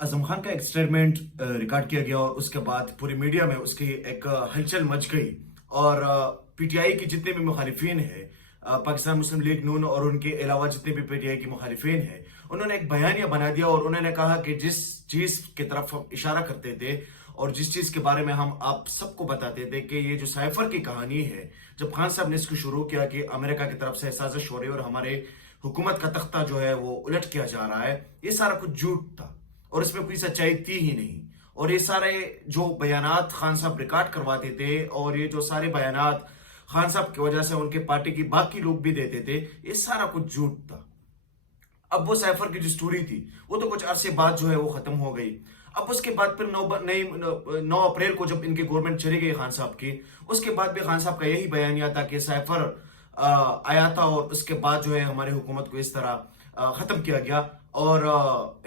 आजम खान का एक statement record किया गया और उसके बाद पूरी मीडिया में उसकी एक हलचल मच गई। और पीटीआई की जितने भी मुखालिफिन है, पाकिस्तान मुस्लिम लीग नून और उनके अलावा जितने भी पीटीआई की मुखालिफिन है, उन्होंने एक बयानिया बना दिया और उन्होंने कहा कि जिस चीज की तरफ हम इशारा करते थे और जिस चीज के बारे में हम आप सबको बताते थे कि ये जो साइफर की कहानी है, जब खान साहब ने इसको शुरू किया कि अमेरिका की तरफ से साजिश हो रही है और हमारे हुकूमत का तख्ता जो है वो उलट किया जा रहा है, ये सारा कुछ झूठ था और इसमें कोई सच्चाई थी ही नहीं। और ये सारे जो बयानात खान साहब रिकॉर्ड करवाते थे और ये जो सारे बयानात खान साहब की वजह से उनके पार्टी की बाकी लोग भी देते थे, ये सारा कुछ झूठ था। अब वो साइफर की जो स्टोरी थी वो तो कुछ अरसे बाद जो है वो खत्म हो गई। अब उसके बाद फिर 9 अप्रैल को जब इनकी गवर्नमेंट चली गई खान साहब की, उसके बाद भी खान साहब का यही बयानिया था कि साइफर आया था और उसके बाद जो है हमारी हुकूमत को इस तरह खत्म किया गया और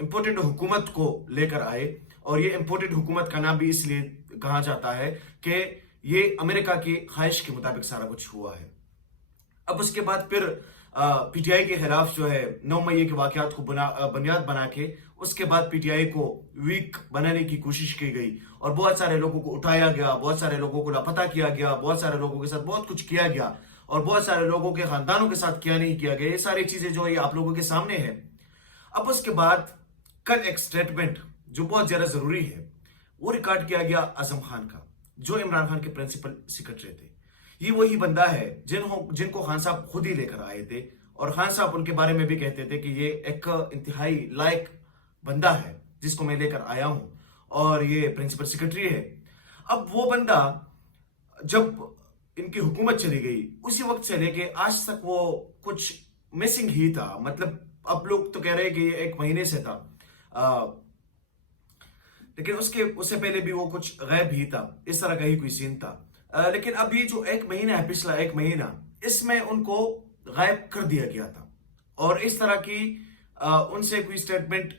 इम्पोर्टेड हुकूमत को लेकर आए। और ये इम्पोर्टेड हुकूमत का नाम भी इसलिए कहा जाता है कि ये अमेरिका की ख्वाहिश के मुताबिक सारा कुछ हुआ है। अब उसके बाद फिर पीटीआई के खिलाफ जो है 9 मई के वाकयात को बुनियाद बना के उसके बाद पीटीआई को वीक बनाने की कोशिश की गई और बहुत सारे लोगों को उठाया गया, बहुत सारे लोगों को लापता किया गया, बहुत सारे लोगों के साथ बहुत कुछ किया गया और बहुत सारे लोगों के खानदानों के साथ क्या नहीं किया गया। ये सारी चीजें जो है आप लोगों के सामने है। अब उसके बाद कल एक स्टेटमेंट जो बहुत ज्यादा जरूरी है वो रिकॉर्ड किया गया आजम खान का, जो इमरान खान के प्रिंसिपल सेक्रेटरी थे। ये वही बंदा है जिनको खान साहब खुद ही लेकर आए थे और खान साहब उनके बारे में भी कहते थे कि ये एक इंतहाई लायक बंदा है जिसको मैं लेकर आया हूं और ये प्रिंसिपल सेक्रेटरी है। अब वो बंदा जब इनकी हुकूमत चली गई उसी वक्त से लेके आज तक वो कुछ मिसिंग ही था। मतलब अब लोग तो कह रहे हैं कि ये 1 महीने से था, लेकिन उससे पहले भी वो कुछ गायब ही था, इस तरह का ही कोई सीन था। लेकिन अब ये जो 1 महीना है, पिछला 1 महीना, इसमें उनको गायब कर दिया गया था और इस तरह की उनसे कोई स्टेटमेंट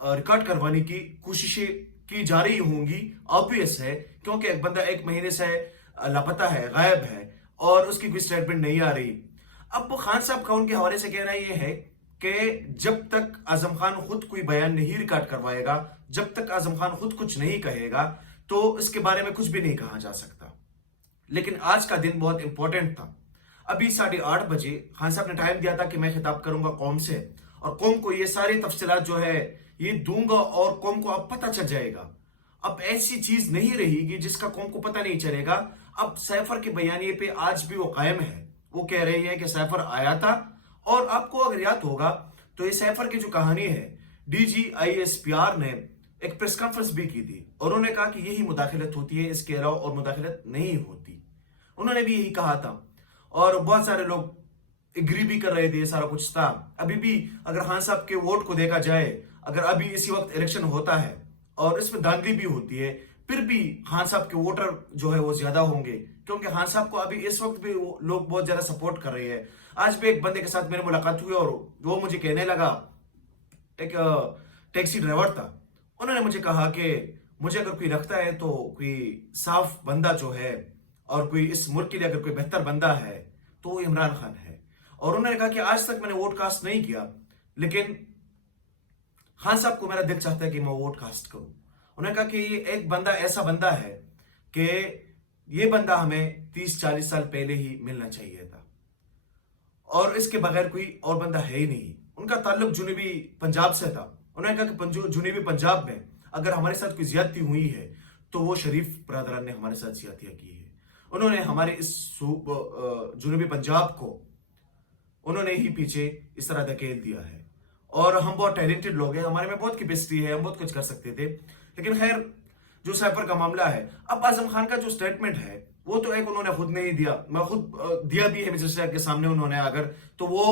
रिकॉर्ड करवाने की कोशिशें की जा रही होंगी। ऑब्वियस है क्योंकि एक बंदा 1 महीने से लापता है, गायब है और उसकी कोई स्टेटमेंट नहीं आ रही। अब वो खान साहब का उनके हवाले से कहना यह है कि जब तक आजम खान खुद कोई बयान नहीं रिकॉर्ड करवाएगा, जब तक आजम खान खुद कुछ नहीं कहेगा, तो इसके बारे में कुछ भी नहीं कहा जा सकता। लेकिन आज का दिन बहुत इंपॉर्टेंट था। अभी 8:30 बजे खान साहब ने टाइम दिया था कि मैं खिताब करूंगा कौम से और कौम को ये सारी तफसीलात जो है ये दूंगा और कौम को अब पता चल जाएगा। अब ऐसी चीज नहीं रहेगी जिसका कौम को पता नहीं चलेगा। अब सैफर के बयानिए पे आज भी वो कायम है। वो कह रही है कि सैफर आया था और आपको अगर याद होगा तो ये सैफर की जो कहानी है, DGISPR ने एक प्रेस कॉन्फ्रेंस भी की थी और उन्होंने कहा कि यही मुदाखलत होती है, इसके अलावा और मुदाखलत नहीं होती। उन्होंने भी यही कहा था और बहुत सारे लोग एग्री भी कर रहे थे, ये सारा कुछ था। अभी भी अगर खान साहब के वोट को देखा जाए, अगर अभी इसी वक्त इलेक्शन होता है और इसमें धांधली भी होती है, फिर भी खान साहब के वोटर जो है वो ज्यादा होंगे क्योंकि खान साहब को अभी इस वक्त भी लोग बहुत ज्यादा सपोर्ट कर रहे हैं। आज भी एक बंदे के साथ मेरी मुलाकात हुई और वो मुझे कहने लगा, एक टैक्सी ड्राइवर था, उन्होंने मुझे कहा कि मुझे अगर कोई लगता है तो कोई साफ बंदा जो है और कोई इस मुल्क के लिए अगर कोई बेहतर बंदा है तो वो इमरान खान है। और उन्होंने कहा कि आज तक मैंने वोट कास्ट नहीं किया, लेकिन खान साहब को मेरा दिल चाहता है कि मैं वोट कास्ट करूं। उन्होंने कहा कि ये एक बंदा ऐसा बंदा है कि ये बंदा हमें 30-40 साल पहले ही मिलना चाहिए था और इसके बगैर कोई और बंदा है ही नहीं। उनका ताल्लुक जुनूबी पंजाब से था। उन्होंने कहा कि जुनूबी पंजाब में अगर हमारे साथ कोई ज्यादती हुई है तो वो शरीफ बरदरान ने हमारे साथ ज्यादतियां की है। उन्होंने हमारे इस जुनूबी पंजाब को उन्होंने ही पीछे इस तरह धकेल दिया है और हम बहुत टैलेंटेड लोग हैं, हमारे में बहुत कैपेसिटी है, हम बहुत कुछ कर सकते थे। लेकिन खैर, जो सैफर का मामला है, अब आजम खान का जो स्टेटमेंट है वो तो एक उन्होंने खुद नहीं दिया, मैं खुद दिया भी है मजिस्ट्रेट के सामने उन्होंने, अगर तो वो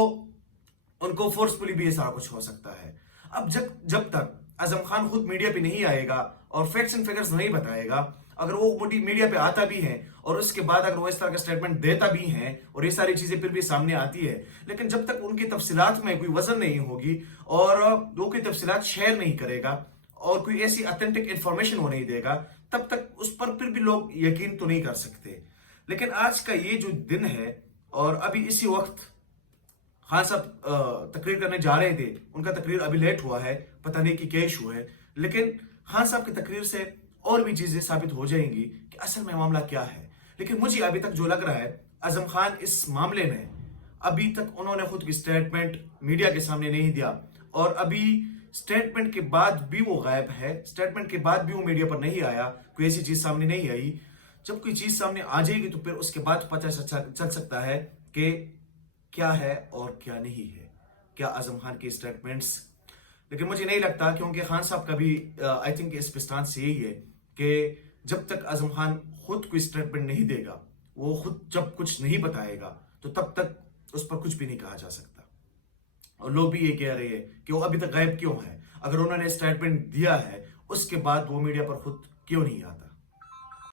उनको फोर्सफुली भी ये सारा कुछ हो सकता है। अब जब तक आजम खान खुद मीडिया पे नहीं आएगा और फैक्ट्स एंड फिगर्स नहीं बताएगा, अगर वो मीडिया पे आता भी है और उसके बाद अगर वो इस तरह का स्टेटमेंट देता भी है और ये सारी चीजें फिर भी सामने आती है, लेकिन जब तक उनकी तफसीलात में कोई वजन नहीं होगी और वो कोई तफसीलात शेयर नहीं करेगा और कोई ऐसी ऑथेंटिक इंफॉर्मेशन वो नहीं देगा, तब तक उस पर फिर भी लोग यकीन तो नहीं कर सकते। लेकिन आज का ये जो दिन है और अभी इसी वक्त खान साहब तकरीर करने जा रहे थे, उनका तकरीर अभी लेट हुआ है, पता नहीं कि क्या इशू है, لیکن خان صاحب کی تقریر سے اور بھی چیزیں ثابت ہو جائیں گی کہ اصل میں معاملہ کیا ہے. لیکن مجھے ابھی تک جو لگ رہا ہے اعظم خان اس معاملے میں ابھی تک انہوں نے خود کی سٹیٹمنٹ میڈیا کے سامنے نہیں دیا, اور ابھی سٹیٹمنٹ کے بعد بھی وہ غائب ہے, سٹیٹمنٹ کے بعد بھی وہ میڈیا پر نہیں آیا, کوئی ایسی چیز سامنے نہیں آئی. جب کوئی چیز سامنے آ جائے گی تو پھر اس کے بعد پتہ چل سکتا ہے کہ کیا ہے اور کیا نہیں ہے, کیا اعظم خان کی سٹیٹمنٹس. لیکن مجھے نہیں لگتا, کیونکہ خان صاحب کا بھی آئی تھنک اس پہ اسٹانس یہی ہے کہ جب تک اعظم خان خود کوئی سٹیٹمنٹ نہیں دے گا, وہ خود جب کچھ نہیں بتائے گا, تو تب تک اس پر کچھ بھی نہیں کہا جا سکتا. اور لوگ بھی یہ کہہ رہے ہیں کہ وہ ابھی تک غائب کیوں ہے, اگر انہوں نے سٹیٹمنٹ دیا ہے اس کے بعد وہ میڈیا پر خود کیوں نہیں آتا.